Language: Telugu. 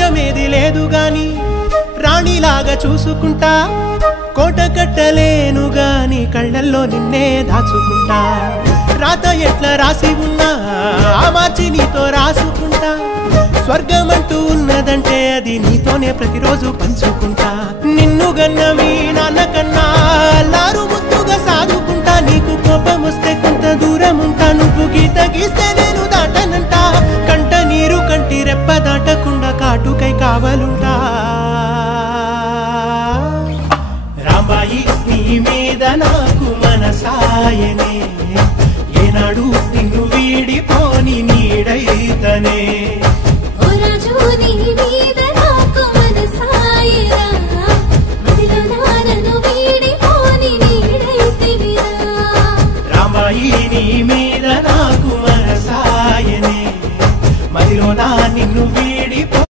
రాజ్యమేది లేదు గాని రాణిలాగా చూసుకుంటా కోట కట్టలేను గాని కళ్ళల్లో నిన్నే దాచుకుంటా రాత ఎట్లా రాసి ఉన్నా మార్చి నీతో రాసుకుంటా స్వర్గమంటూ ఉన్నదంటే అది నీతోనే ప్రతిరోజు పంచుకుంటా నిన్ను గన్న మీ నాన్న కన్నా లారు ముద్దుగా సాదుకుంటా నీకు కోపం వస్తే కొంత దూరం ఉంటా నువ్వు గీత గీస్తే నేను దాటనంట కంట నీరు కంటి రెప్ప దాటకుండా కాటుకై కావలుంటా రాంబాయి నీ మీద నాకు మనసాయనే ఏనాడు నిన్ను వీడిపోని నీడైతనే ఓ రాజు నీ మీద